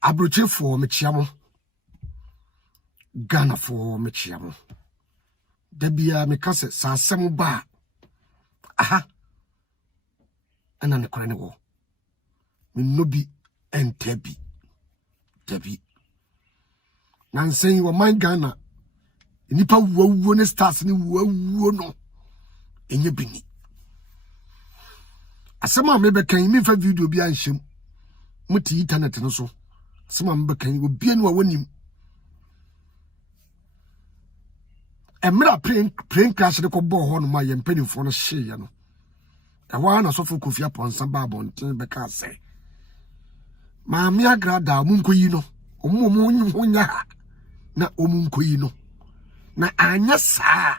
Abrochefo mechiamo Ghana for mechiamo Debia mekase sa asem ba aha ana ne kore ne wo minobi entabi debi nansen wo man Ghana nipa wuwo ne stars ne wuwo no enye bini asema me bekan mi fa video bi anhyem muti internet no so asema me bekan obi anu a wonim emra praying class de ko bo ho no ma ye mpanimfo no hye ye no ewa na sofo Kofi Aponsa ba bonten beka se maami agrada munkoyi no omo nya na omunkoyi no na anya saa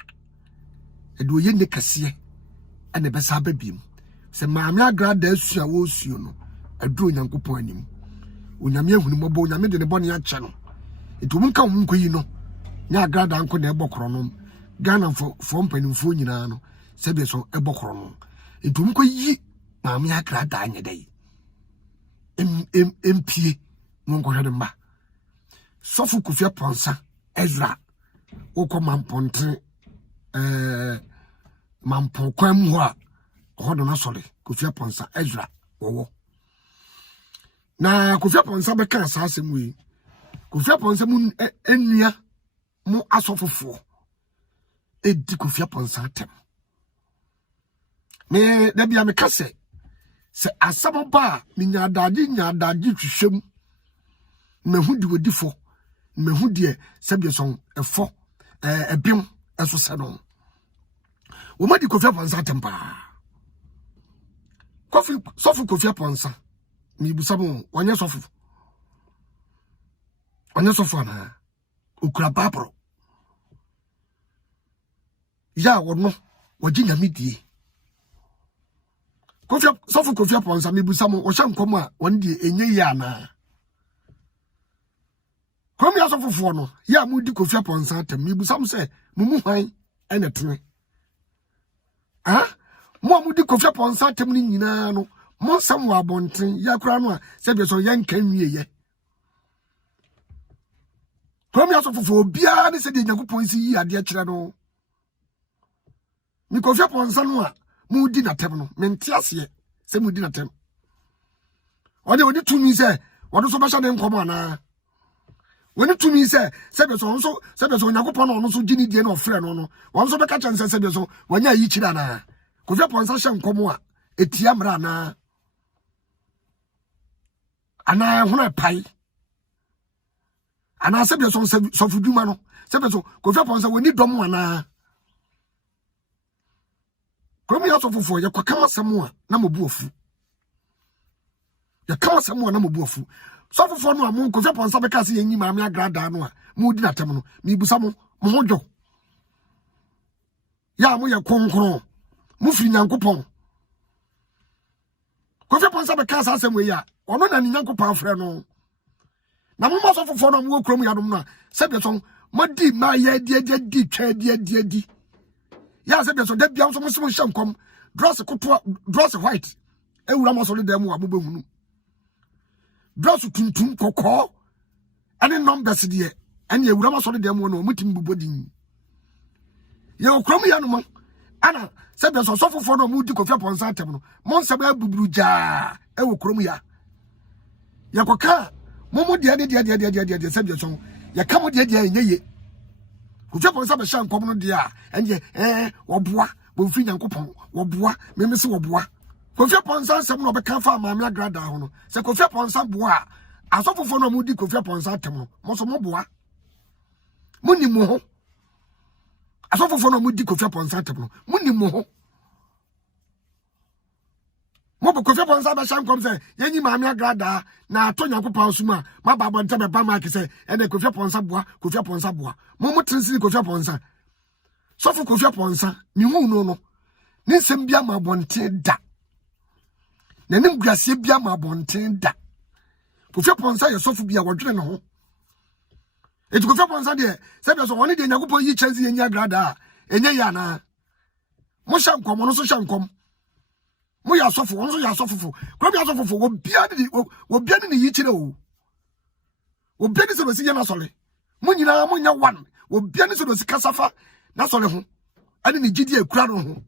edo ye ne kase ene besa babiem se maami agrada asua wo suo no edo Nyankopon anim onyame ahunu mobo onyame de ne bone ache no edo munka omunkoyi no nya agrada anko na ebokoro no Ghana for mpanimfo nyina no sebe so ebokoro no edo munkoyi maami agrada anye dai MP nko hwede mba Sofo Kofi Aponsa Ezra oko mamponte mampo kwam ho a hodo na sole Kofi Aponsa Ezra wowo na Kofi Aponsa be kan asase mu yi Kofi Aponsa mu enua mu asofofo edi Kofi Aponsa tem me da bia me kase se asababa minyadaji twhwem mehudi wodifo mehudi sebie son efo ebim eso senon wo madi Kofi Aponsa tempa Sofo Kofi Aponsa mi busamo wanya sofo na okura babro ya wono wajinya midie Sofo Kofi Aponsa mi busamo o hyankom a won die enye ya na kom ya sofofo no ya mudi Kofi Aponsa tem mi busam se mumu hwan ene tene mo mudi Kofi Aponsa tem ni nyina no mo sam wa bonten ya kura no a se be so yan kan wieye kom ya sofofo bia ne se de Nyankopon si yi ade kire no mi Kofi Aponsa no a mudi na tem no mente ase se mudi na tem odi tumi se wodo so ba sha ne nkomo ana woni tumi se be so Nyankopon no so gini die na ofre no won so be ka chan se be so wanya yi kira na Kofi Aponsa hye nkomo a etia mra na ana hona pai ana se be so fuduma no se be so Kofi Aponsa woni dom ana komi ya sofofo ye kwakama semu a na mobu ofu ya kama semu a na mobu ofu sofofo no a mo Kofi Aponsa be ka se yenyi maami agrada no a mo di na tem no mi busa mo hojo ya mo ye konkron mo firi Nyankopon Kofi Aponsa be ka sa asem ya ono na ni Nyankopon afre no na mo sofofo no mo okrom ya dum no se be so mo di ma ye di twa di ya se be so da bia so mo hyankom dress white ewura mo so de dem wa bobehunu dress tuntum kokko ane numbers de ane ewura mo so de dem no mutim bobodin ye okrom ya no mo ana se be so sofofo no mu di Kofi Aponsa tem no mo nsem abuburu ja ewo krom ya ye koka mo de se be so ye ka mo de nyeye Kofi Aponsa be hyan kom no de a ene woboa bo mfiri Nyankopon woboa memese woboa Kofi Aponsa sem no be ka fa maami agrada ho no se Kofi Aponsa boa asofofo no mu di Kofi Aponsa tem no mo so mo boa muni mo ho asofofo no mu di Kofi Aponsa tem no muni mo ho mo be Kofi Aponsa be hyan kom se yenyi maami agrada na ato Nyankopon suma ma baba nta be ba ma ke se ene Kofi Aponsa boa mo mutensini Kofi Aponsa Sofo Kofi Aponsa mi hu no ni nsem bia ma bonten da na nim guase bia ma bonten da Kofi Aponsa ye sofo bia wodwene no ho eti Kofi Aponsa de se bia so woni de Nyankopon yi chance yenya agrada enye ya na mo hyankom no so hyankom mo ya sofo won so ya sofo ko bia sofo wo bia ni yi kire o obiani se do si ye na sole mo nyina mo nya one obiani se do si kasafa na sole ho ani ni gidi akura no ho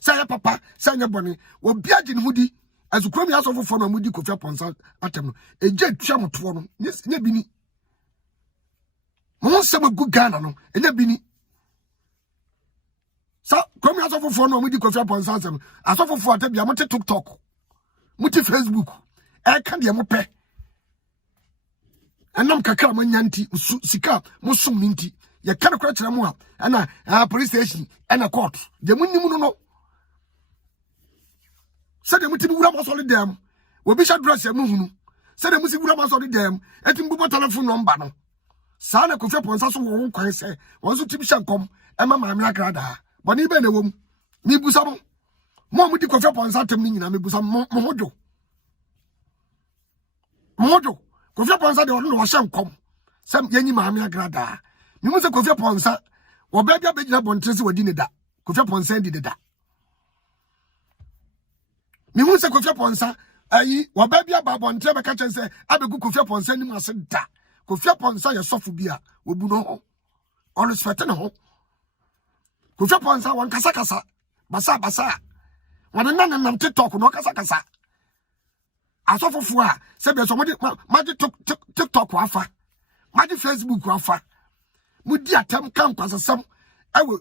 say papa say nya bone obia gine hudi azukrom ya sofo fo na mudi Kofi Aponsa atem no eje twa moto no nya bini mo se magu Ghana no nya bini sa krom ya sofo fo na mudi Kofi Aponsa atem asofo fo atabia mo TikTok mo Facebook e ka de mo pe enam kakra mo nyanti sika mo sum ninti ye ka de kwa kire mo a na police station na court de munnim no said the muti wura masoli dem obi sha dress ya muhunu said the muti wura masoli dem etim bubo telephone number no sa na Kofi Aponsa so wo kwan se won so tibi sha nkom e ma maame agrada boni be na wom mi busa mo mudi Kofi Aponsa tem ni nyina mi busa mo hojo Kofi Aponsa de ono wo sha nkom sam yanyi maame agrada mi mu se Kofi Aponsa wo ba bia be gina bontre se wadi ne da Kofi Aponsa di ne da mi hu se Kofi Aponsa ayi wa ba bia ba bontre be ka chen se abegu Kofi Aponsa ni ase da Kofi Aponsa ye sofo bia obu no ho on respect ne ho Kofi Aponsa wan kasa basa wan nan TikTok no kasa asofofo a se be so madi TikTok afa madi Facebook afa mudi atam kan kwasasam ewe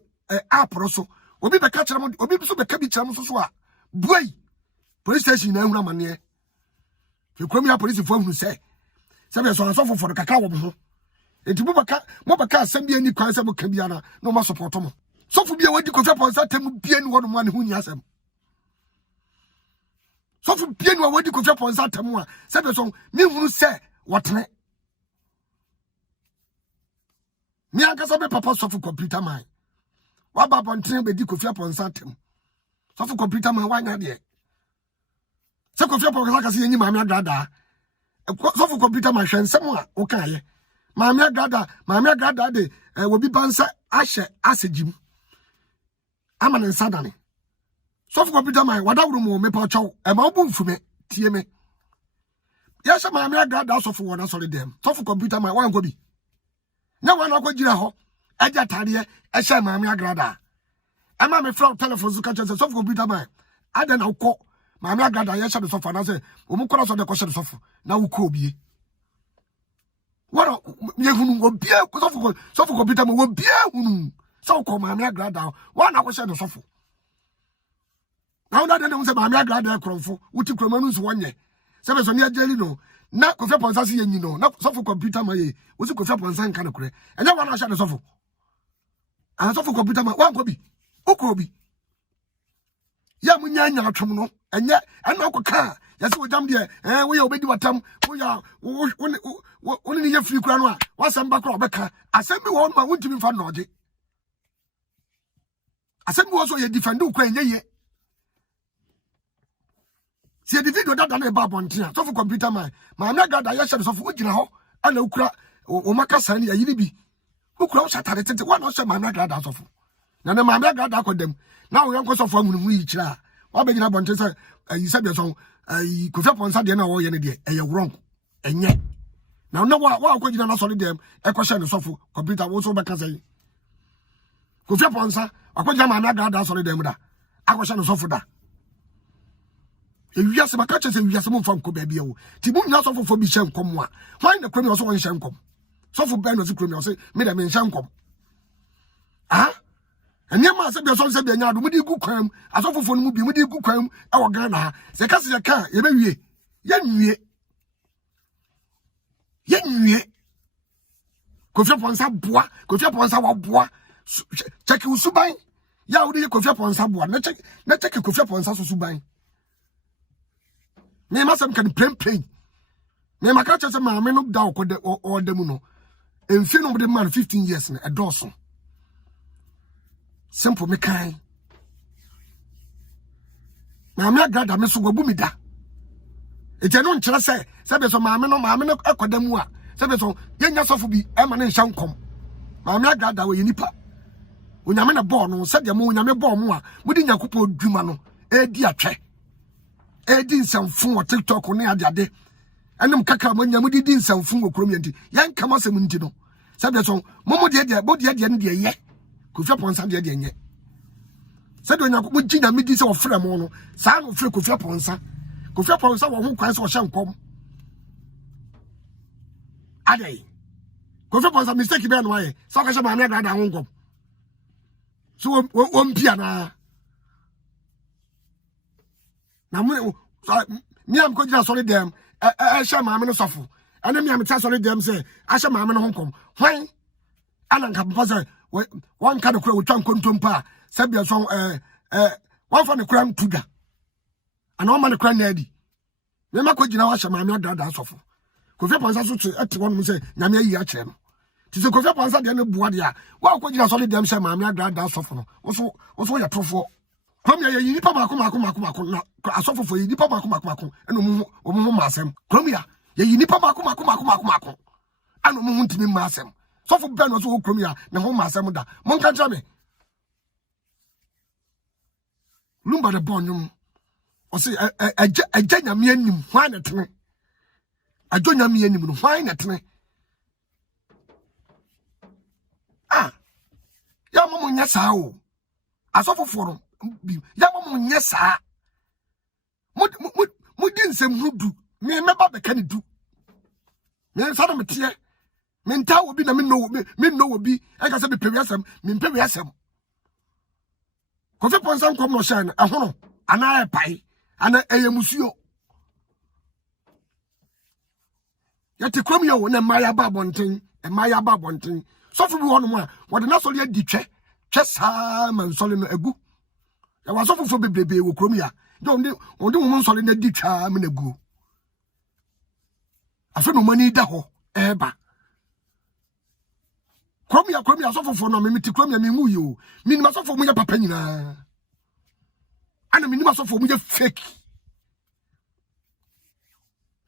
app so obi be ka kire mo obi so be ka bi kire mo so a buai police station na ehuna mane e kwami ya police fo hunu se be so asofofo kakra wo ho enti mo baka asem bi ani kwan se mo ka bia na no ma support mo sofo bia wadi Kofi Aponsa tem bia ni wono mo ne hunya asem sofo bia ni wadi Kofi Aponsa tem a se be so mi hunu se wotene mi akasa be papa sofo computer man wa ba bonten be di Kofi Aponsa tem sofo computer man wa nya de se Kofi Aponsa ka se yenyi maame agrada sofo computer man hwensem a wo kan ye maame agrada de wobi bansa ahye asejim amane nsadane sofo computer man wadawuru mo me pa chaw e ma obu mfume tie me ya sha maame agrada sofo wona sori dem sofo computer man wan go bi na wana ko gira ho aja tare e sha maame agrada ama me from telephone zu ka chese sofo computer man ada na ukọ maame agrada ya sha de sofo na se o mu kora so de ko sha de sofo na ukọ obie wara ye hunu obie sofo computer man obie hunu so ko maame agrada wana ko sha de sofo na una de se maame agrada e kromfo wuti kromanu nso wonye se be so ne ajeli no na Kofi Aponsa se yenyi no na sofo computer man ye wo se Kofi Aponsa nka ne kure enya wana sha de sofo an sofo computer man wan ko bi ukọ bi ya munya nya atwom no enye ena okoka ya se wojam de wo ya obedi watam wo ya wo ni ye free kura no a wasam ba kura obeka asem bi wo ma wontimi fa noje asem bi wo so ye defend ukọ enye ye si the video that na ba bontia so for computer man maame agrada ya share so for ugina ho ana ukura o makasa ni ayi bi ukura o shatare tete wa na o share maame agrada so for na maame agrada akodem na wo yanko so for amunmu yi kira wa be gina bontia say ayi sabe so ayi Kofi Aponsa de na wo ye ne de eye wrong enye na wa ko gina na so dem e ko share so for computer wo so be kasa yi Kofi Aponsa akoja maame agrada so dem da akosha no so for da ewiase maka chese ewiase mo mfa nko ba bia wo ti mo nya sofo bi hye nkom a hwan na kromi so won hye nkom sofo ben no se kromi so me da me hye nkom anya ma se be so se be nya do mudi gu kwam asofo no mu bi mudi gu kwam e wo Ghana ha se ka se ka ye be wie ye nwie Kofi Aponsa boa Kofi Aponsa wa boa check usuban ya wo de Kofi Aponsa boa na check Kofi Aponsa so suban me masam kan plain me maka chese maame no da okode o dem no emfi no de man 15 years na edoso simple me kan maame agrada me so gbu mi da eje no nkyere se be so maame no ekode mu a se be so yenya sofo bi e ma ne nhya nkom maame agrada we nipa onyame na ball no se de mo onyame ball mu a mudi nyakopo dwuma no edi atwe edi nsamfo wo TikTok ne ade Anem kaka manya mudi din samfun wo krom yanti. Yan kama se munti no. Sabe so momo de bo de ne ye. Kofi Aponsa de nye. Said when you would gina midis of Fremono, San of Kofi Aponsa. Kofi Aponsa who cries or shankom. Ade. Kofi Aponsa mistake ben way. Sakasha Mamma won't go. So one piano. Now me am going to solid them. I shall mamma suffer. And then me am solid them say, I shall mamma home come. Why? Alan Capazza, one kind of crow with Tom Contumpa. Sabia song one from the crown tuga. And all man the crown neddy. Nema ko gina wa shama me dada asofo. Kofi Aponsa so to at one say nyame yi a kire no. Ti se Kofi Aponsa de no bua de a wa ko gina so le dem shama me dada asofo no. Wo ya tofo. Krom ya yi nipa mako na asofo fo yi nipa mako eno mu masem. Krom ya yi nipa mako ano mu ntimi masem. Sofo ben no so krom ya na ho masem da. Mon kan tra me. Lumba de bonum. O say eja nyame anim hwan na tene. Ajo nyame anim no hwan na tene. Ah. Ya mo nya saa o. Asofofo no ya mo nya saa. Mo di nsem hudu. Me meba be kan du. Me sa do metie. Me nta obi na me no obi. E ka se be pewi asem, me pewi asem. Kofi Aponsa nkom no shine ahono ana e pai ana eyemusuo yati krom yo na maya babonten so fu bi wono mo a wode na sole adi twe saa man sole no agu ya wa so fu bebrebe wo krom ya de onde mo sole na di twa me na gu afa no mani da ho eba krom ya so fu no me meti krom ya me mu yo mi ni so fu mu ya papa nyina ana minima so fu mu ya fake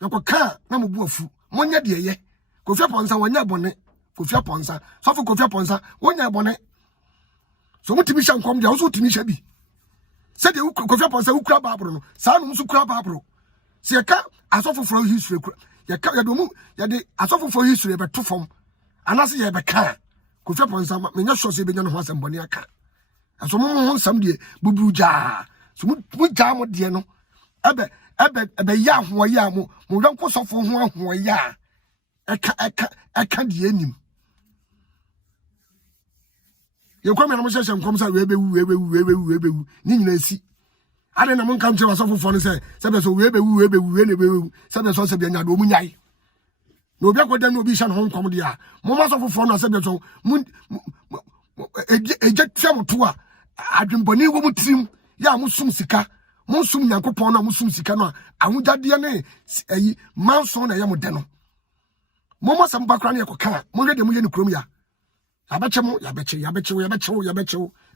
yako ka na mu bu afu monya de ye Kofi Aponsa wonya bone Kofi Aponsa so fu Kofi Aponsa wonya bone so mutimi sha nkom de wo so timi sha bi se de Kofi Aponsa ukura baabro no sa no so kura baabro se ya ka asofo fro history kura ya ka ya do mu ya de asofo fro history be to fom anase ye be ka Kofi Aponsa menya so se be nya no ho asem bone aka aso mo ho nsam de bubuja so mu ja mo de no ebe ya ho ya mo ranko sofo ho ya eka de anim ye kwame na mo hye nkom sa we bewu ni nyina si ade na mo nka nche wasofo fo no se be so we bewu ne bewu se be so se be nya do mu nyai na obi akoda na obi hye no nkom de a mo ma sofo fo no se be so eje tiam to a adwemboni wo mu trim ya mo sum sika mo sum Nyankopon na mo sum sika no ahudade ne ayi manso na ye mo de no mo mo sam bakra na yekoka mo hwede mo ye ne krom ya abeche mo ya beche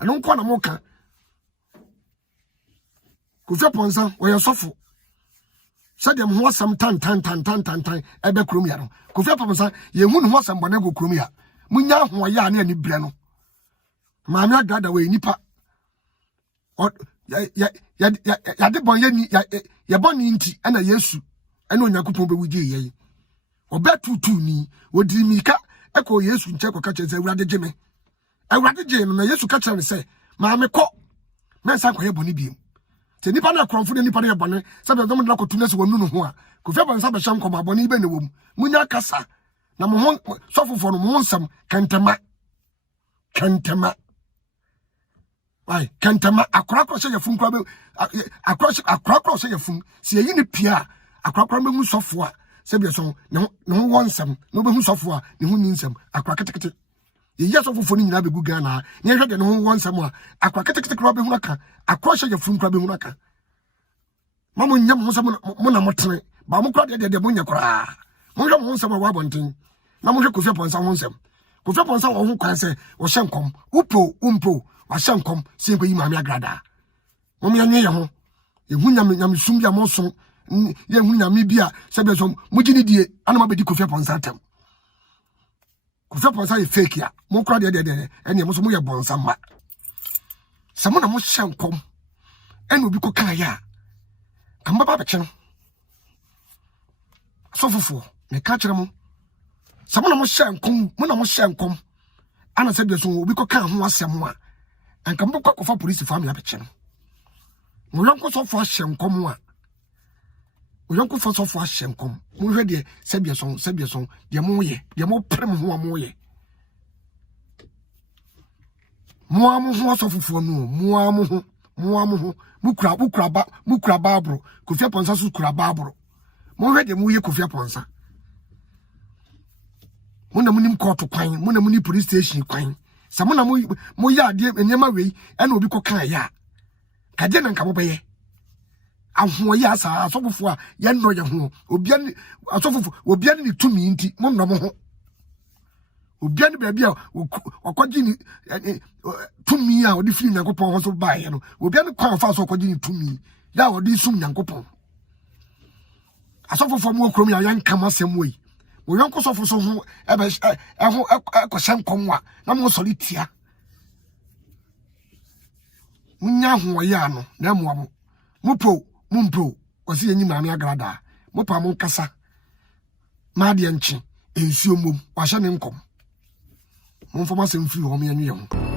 eno nko na mo ka Kofi Aponsa wo ye sofo sadem ho asam tan ebe krom ya no Kofi Aponsa ye hu ne ho asam bone go krom ya munya ho ya na ani bre no maame agada we nipa ya de bon ya bon nti ana Yesu ana Onyankopon be wuje ye obetutu ni wodi mika eko Yesu nche ko ka cheze Awurade geme Awurade gye no na Yesu ka kire ne se maame kɔ mensa ko ye boni biem te nipa na kronfo nipa na ye bone se be dom na ko tuna se wonu no ho a Kofi Aponsa be hyam kɔma boni be ne wom munya kasa na mo ho sofofo no mo nsam kantama ai kantama akrakro se yefun kwa be akrakro se yefun se yi ne pia akrakro be hu sofo a se be so ne ho wonsam no be hu sofo a ne hu ninsam akraketekete ye sofo ni nyina be gu Ghana ne hwede ne ho wonsam a akraketekete kro be hu naka akro se yefun kwa be hu naka mamo nyam ho sam mo na motene ba mo kra de mo nya kra mo hwe mo wonsam a wa bonten na mo hwe Kofi Aponsa wonsam Kofi Aponsa wo ho kwan se wo hyenkom umpo washankom sinko yi maame agrada mom ya nye ho ye hu nyam sum bia mo so ye hu nyam bia se be so mo gini die ana ma be di Kofi Aponsa tam Kofi Aponsa ye fake ya mo kra de ene mo so mo ye bonsa ma se mo na mo hyenkom ene obi ko kan ya amba ba be che no so fofo me ka kire mo samo na mo hyenkom mo na mo hyenkom ana se bi so obi ko kan ho asem a anka mo kwa police family abeche no mo yonko so fo hyenkom a o yonko fo so fo hyenkom mo hwe de se bi so de mo ye de mo prem ho mo ye mo amu ho so fofo no mo amu ho mukura babro Kofi Aponsa su kura babro mo hwe de mo ye Kofi Aponsa mo na munim court kwan mo na muni police station kwan sa mo na mo ya ade enyema wei e na obi ko kan ya kaje na nka mo beye ahwo ya sa asofofo a ye no ye ho obia ni asofofo obia ni tumi nti mo no mo ho obia ni baabi a okogi ni tumi a odi firi Nyankopon ho so bae no obia ni kwan fa so okogi ni tumi ya odi sum Nyankopon asofofo mo okrom ya yanka masem wei wo yonko sofo so ho ho ekosem komwa na mo solitia munya ho ya no na mo mumpo osi enyi maame agrada mo pa mo kasa ma de enchi ensuo mom wa hye ne nkom mo mfoma sem firi ho me enu ye ho